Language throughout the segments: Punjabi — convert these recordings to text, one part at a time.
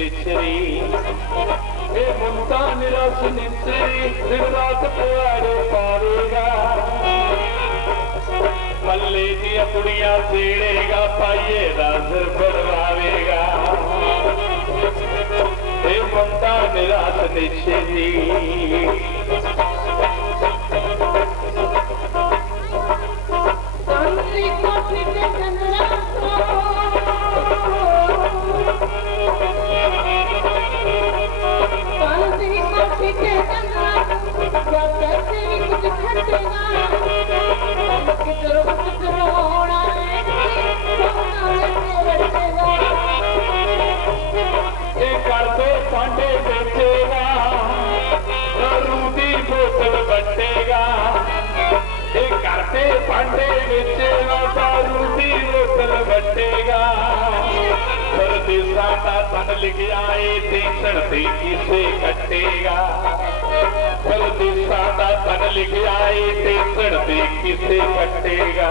ਵਿਚਰੀ ਇਹ ਮੁੰਤਾ ਨਿਰਸ ਨਿਤਰੀ ਦਿਨ ਰਾਤ ਪਿਆਰੇ ਪਾਵੇਗਾ। ਪੱਲੇ ਦੀਆਂ ਕੁੜੀਆਂ ਸੇੜੇਗਾ, ਪਾਈਏ ਦਾ ਸਿਰ ਪਰਵਾਵੇਗਾ ਇਹ ਮੁੰਤਾ ਨਿਰਸ ਨਿਤਰੀ ਦਾ ਤਨ ਲਿਖਿਆ ਏ ਤੇ ਧਰਤੀ ਕਿਸੇ ਕੱਟੇਗਾ। ਬਲਦੇਸਾਂ ਦਾ ਤਨ ਲਿਖਿਆ ਏ ਤੇ ਧਰਤੀ ਕਿਸੇ ਕੱਟੇਗਾ।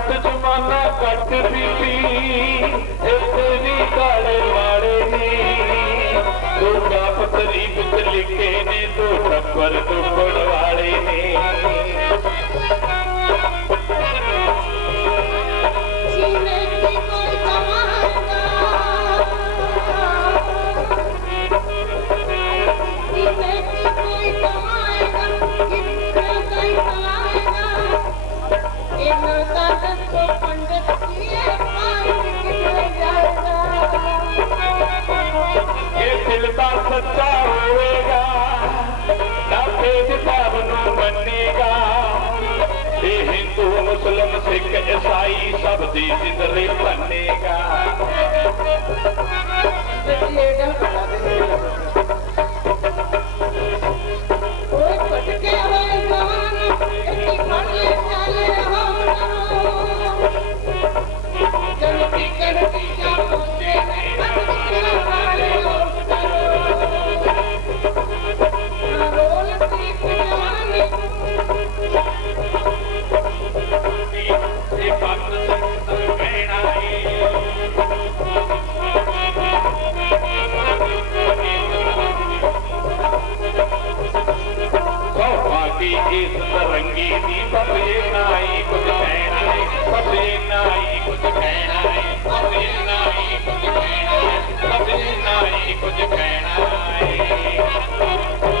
ਸੱਤ ਜਮਾਨਾ ਕੱਟ ਬੀਬੀ, ਇੱਥੇ ਵੀ ਕਾਲੇ ਵਾਲੇ ਨੇ। ਦੋ ਕਾਪ ਤਰੀਬ ਚ ਲਿਖੇ ਨੇ ਦੋ ਟੱਬਰ ਤੋਂ ਸਿੱਖ ਈਸਾਈ ਸਭ ਦੀ ਜਿੰਦਰੀ ਭੰਨੇਗਾ night was a pain.